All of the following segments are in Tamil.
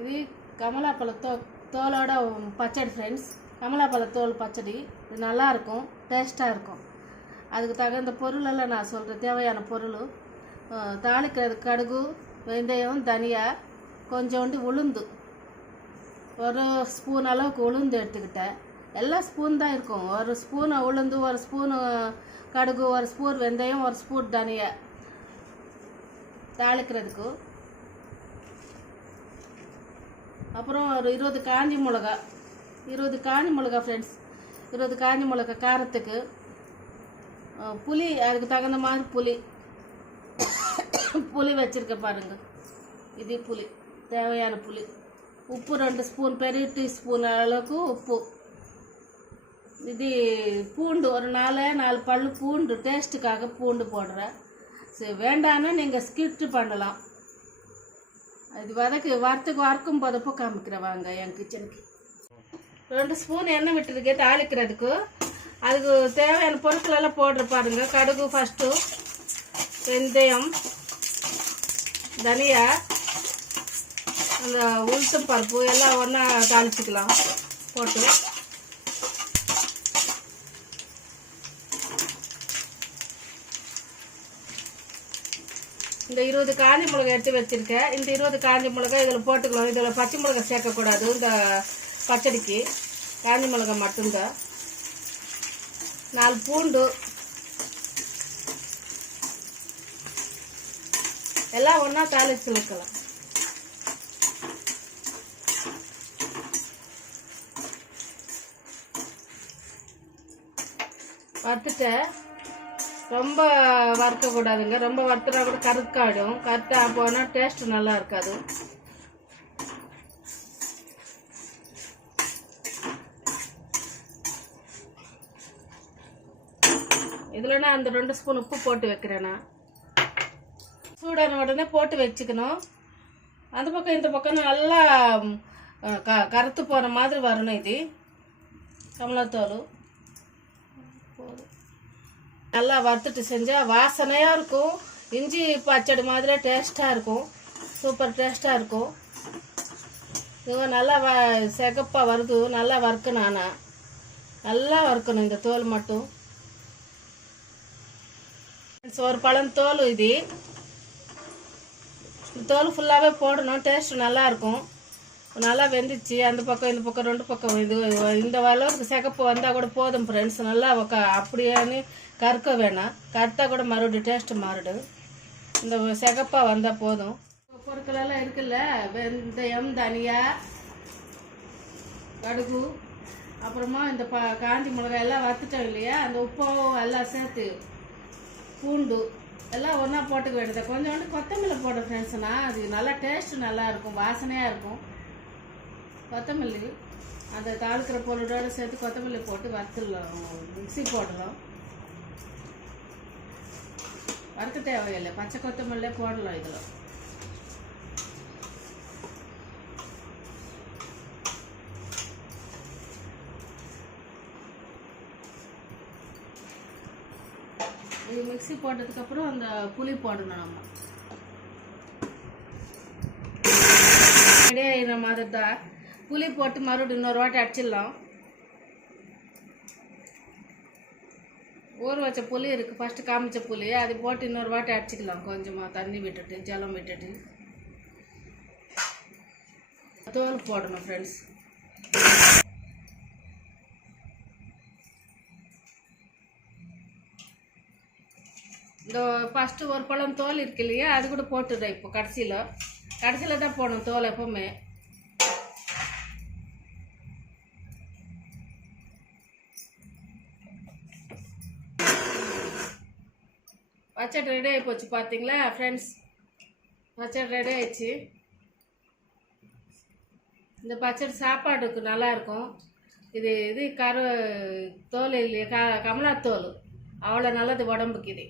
ఇది கமலாப்பழ தோலோட பச்சடி ஃப்ரெண்ட்ஸ். கமலாப்பழ தோல் பச்சடி இது நல்லாயிருக்கும், டேஸ்ட்டாக இருக்கும். அதுக்கு தகுந்த பொருளெல்லாம் நான் சொல்கிறேன். தேவையான பொருள் தாளிக்கிறது கடுகு, வெந்தயம், தனியா, கொஞ்சோண்டு உளுந்து, ஒரு ஸ்பூன் அளவுக்கு உளுந்து எடுத்துக்கிட்டேன். எல்லாம் ஸ்பூன் தான் இருக்கும். ஒரு ஸ்பூன் உளுந்து, ஒரு ஸ்பூனு கடுகு, ஒரு ஸ்பூன் வெந்தயம், ஒரு ஸ்பூன் தனியா தாளிக்கிறதுக்கு. அப்புறம் ஒரு 20 காஞ்சி மிளகா, 20 காஞ்சி மிளகா ஃப்ரெண்ட்ஸ். 20 காஞ்சி மிளகா காரத்துக்கு. புளி அதுக்கு தகுந்த மாதிரி புளி வச்சுருக்க பாருங்க. இது புளி, தேவையான புளி. உப்பு 2 ஸ்பூன், பெரிய டீஸ்பூன் அளவுக்கு உப்பு. இது பூண்டு ஒரு 4 பல்லு பூண்டு, டேஸ்ட்டுக்காக பூண்டு போடுறேன். சரி, வேண்டான்னா நீங்கள் ஸ்கிப்ட் பண்ணலாம். இது வறுக்கும் போதப்போ காமிக்கிறேன் வாங்க என் கிச்சனுக்கு. 2 ஸ்பூன் எண்ணெய் விட்டுருக்கு தாளிக்கிறதுக்கு. அதுக்கு தேவையான பொருட்களெல்லாம் போடுற பாருங்க. கடுகு ஃபஸ்ட்டு, வெந்தயம், தனியா, அந்த உளுத்தம் பருப்பு எல்லாம் ஒன்றா தாளிச்சிக்கலாம் போட்டு. இந்த 20 காஞ்சி மிளகாய் எடுத்து வச்சுருக்கேன். இந்த 20 காஞ்சி மிளகாய் இதில் போட்டுக்கலாம். இதில் பச்சை மிளகாய் சேர்க்கக்கூடாது இந்த பச்சடிக்கு. காஞ்சி மிளகாய் மட்டும்தான். 4 பூண்டு எல்லாம் ஒன்றா தாளிச்சு வைக்கலாம். வறுத்துட்டேன். ரொம்ப வறுக்கக்கூடாதுங்க. ரொம்ப வறுத்துனா கூட கருக்காடும். கருத்தா போனால் டேஸ்ட் நல்லா இருக்காது. இதில் நான் அந்த 2 ஸ்பூன் உப்பு போட்டு வைக்கிறேன். நான் சூடான உடனே போட்டு வச்சுக்கணும். அந்த பக்கம் இந்த பக்கம் நல்லா கருத்து போகிற மாதிரி வரணும். இது கமலாத்தோல் நல்லா வறுத்துட்டு செஞ்சால் வாசனையாக இருக்கும். இஞ்சி பச்சடி மாதிரி டேஸ்ட்டாக இருக்கும். சூப்பர் டேஸ்ட்டாக இருக்கும். இது நல்லா சிகப்பாக வருது. நல்லா வறுக்கணும். ஆனால் நல்லா வறுக்கணும் இந்த தோல் மட்டும். ஒரு பழம் தோல். இது தோல் ஃபுல்லாகவே போடணும். டேஸ்ட் நல்லாயிருக்கும். நல்லா வெந்துச்சு. அந்த பக்கம் இந்த பக்கம் 2 பக்கம் இது இந்த அளவுக்கு சிகப்பு வந்தால் கூட போதும் ஃப்ரெண்ட்ஸ். நல்லா அப்படியான்னு கருக்க வேணாம். கருத்தா கூட மறுபடியும் டேஸ்ட்டு மாறிடும். இந்த சிகப்பாக வந்தால் போதும். பொருட்களெல்லாம் இருக்குல்ல, வெந்தயம், தனியா, கடுகு, அப்புறமா இந்த காஞ்சி மிளகாய் எல்லாம் வறுத்துட்டோம் இல்லையா, அந்த உப்பும் எல்லாம் சேர்த்து பூண்டு எல்லாம் ஒன்றா போட்டுக்க வேண்டியது. கொஞ்சோண்டு கொத்தமல்லி போட ஃப்ரெண்ட்ஸ்னா அது நல்லா டேஸ்ட்டு நல்லா இருக்கும், வாசனையாக இருக்கும். கொத்தமல்லி அந்த தாளிக்கிற பொருளோடு சேர்த்து கொத்தமல்லி போட்டு வறுத்துடலாம். மிக்ஸி போடலாம். வறுக்க தேவையில்லை, பச்சை கொத்தமல்லியே போடலாம். இதில் இது மிக்ஸி போட்டதுக்கப்புறம் அந்த புளி போடணும். நம்ம இடையிற மாதிரி தான் புளி போட்டு மறுபடியும் இன்னொரு வாட்டி அடிச்சிடலாம். ஊற வச்ச புளி இருக்குது, ஃபஸ்ட்டு காமிச்ச புளி, அது போட்டு இன்னொரு வாட்டி அடிச்சிக்கலாம். கொஞ்சமாக தண்ணி விட்டுட்டு, ஜலம் விட்டுட்டு தோல் போடணும் ஃப்ரெண்ட்ஸ். இந்த ஃபஸ்ட்டு ஒரு பழம் தோல் இருக்கு இல்லையா, அது கூட போட்டுடுறேன். இப்போ கடைசியில் தான் போடணும் தோல் எப்பவுமே. பச்சடி ரெடி ஆகி போச்சு பார்த்தீங்களா ஃப்ரெண்ட்ஸ். பச்சடி ரெடி ஆயிடுச்சு. இந்த பச்சடி சாப்பாடுக்கு நல்லாயிருக்கும். இது தோல் இல்லையா, கமலாத்தோல், அவ்வளோ நல்லது உடம்புக்கு. இது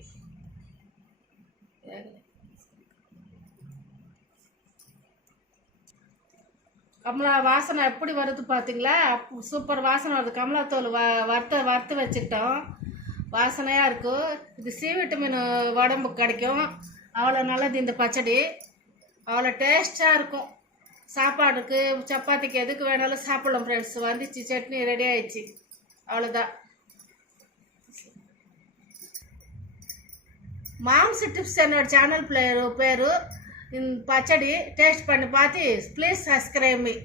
கமலா வாசனை எப்படி வருது பார்த்தீங்களா? சூப்பர் வாசனை வருது. கமலாத்தோல் வறுத்து வச்சுக்கிட்டோம். வாசனையாக இருக்கும். இது சி விட்டமின் உடம்புக்கு கிடைக்கும். அவ்வளோ நல்லது இந்த பச்சடி. அவ்வளோ டேஸ்ட்டாக இருக்கும். சாப்பாடுக்கு சப்பாத்திக்கு எதுக்கு வேணாலும் சாப்பிடலாம் ஃப்ரெண்ட்ஸ். வந்துச்சு, சட்னி ரெடி ஆயிடுச்சு, அவ்வளோதான். மாம்ஸ் டிப்ஸ் என்னோட சேனல் பேரு. இந்த பச்சடி டேஸ்ட் பண்ணி பார்த்து ப்ளீஸ் சப்ஸ்கிரைப் மீ.